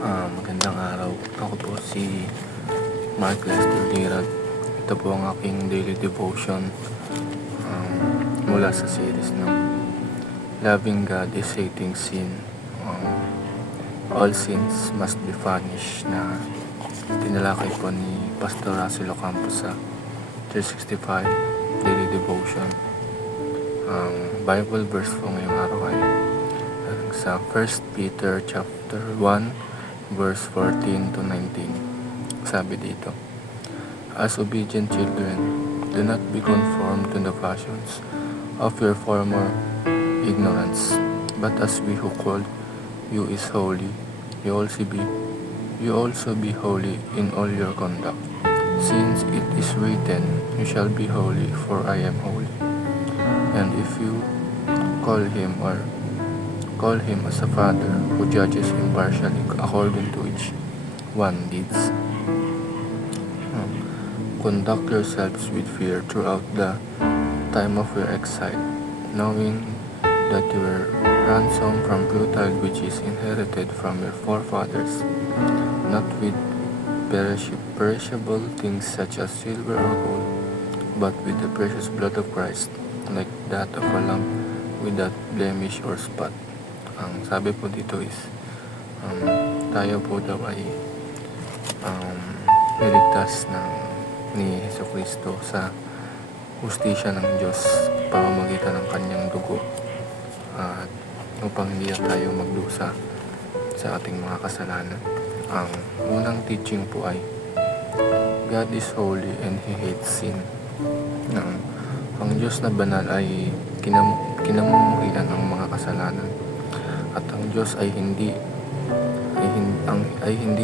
Magandang araw. Ako po si Mark Lester Lirag. Ito po ang aking daily devotion mula sa series ng Loving God is Hating Sin. All sins must be punished na tinalakay po ni Pastor Russell Ocampo sa 365 daily devotion. Ang Bible verse po ngayong araw ay sa 1 Peter chapter 1 verse 14 to 19. Sabi dito, as obedient children, do not be conformed to the passions of your former ignorance, but as we who called you is holy, you also be holy in all your conduct, since it is written, you shall be holy, for I am holy. And if you call him as a father who judges impartially according to each one deeds. Conduct yourselves with fear throughout the time of your exile, knowing that you were ransomed from futile which is inherited from your forefathers, not with perishable things such as silver or gold, but with the precious blood of Christ, like that of a lamb without blemish or spot. Ang sabi po dito is tayo po daw ay niligtas ni Jesucristo sa hustisya ng Diyos pamamagitan ng kanyang dugo at upang hindi tayo magdusa sa ating mga kasalanan. Ang unang teaching po ay God is holy and He hates sin. Ang Diyos na banal ay kinamumuhian ng mga kasalanan. At ang Diyos ay hindi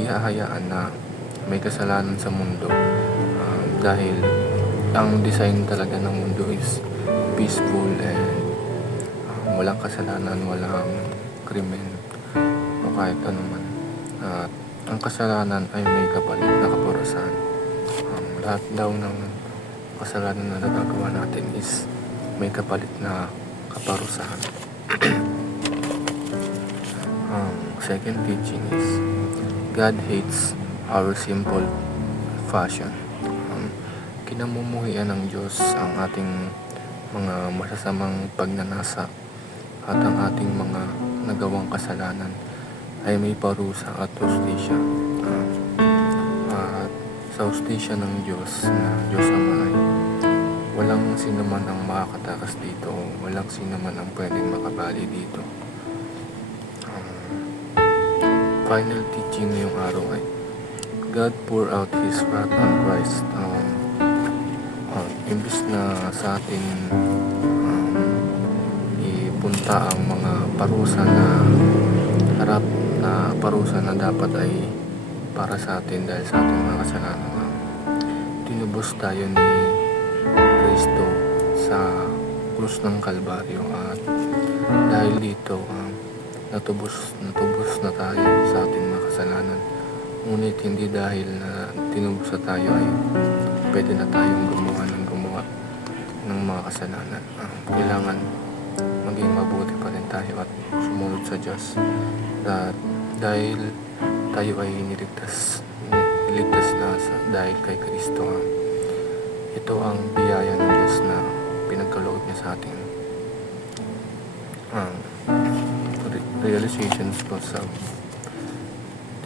hahayaan na may kasalanan sa mundo dahil ang design talaga ng mundo is peaceful and walang kasalanan, walang krimen o kahit anuman. At ang kasalanan ay may kapalit na kaparusahan. Lahat daw ng kasalanan na nagagawa natin is may kapalit na kaparusahan. Second teaching is God hates our simple fashion. Kinamumuhian ng Diyos ang ating mga masasamang pagnanasa at ang ating mga nagawang kasalanan ay may parusa at hustisya. At sa hustisya ng Diyos na Diyos Ama ay walang sinuman ang makakatakas dito, walang sinuman ang pwedeng makabali dito. Final teaching ngayong araw ay God pour out His wrath on Christ. Imbis na sa atin ipunta ang mga parusa na harap na parusa na dapat ay para sa atin dahil sa ating mga kasalanan, tinubos tayo ni Kristo sa krus ng Kalbaryo at dahil dito natubos na tayo sa ating mga kasalanan. Ngunit hindi dahil na tinubos na tayo ay pwede na tayong gumawa ng mga kasalanan. Kailangan maging mabuti pa rin tayo at sumunod sa Diyos. Dahil tayo ay niligtas na dahil kay Kristo. Ito ang biyaya ng Diyos na pinagkaloob niya sa atin. Realizations ko sa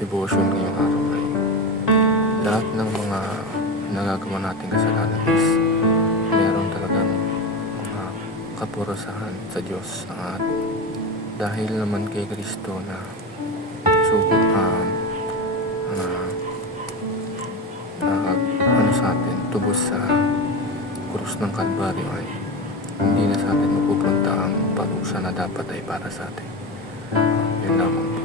devotion ngayong araw ay lahat ng mga nagagawa nating kasalanan is meron talagang kaparusahan sa Diyos at dahil naman kay Kristo na sa atin tubos sa krus ng Kalbaryo ay hindi na sa atin mapupunta ang parusa na dapat ay para sa atin. Yun lamang.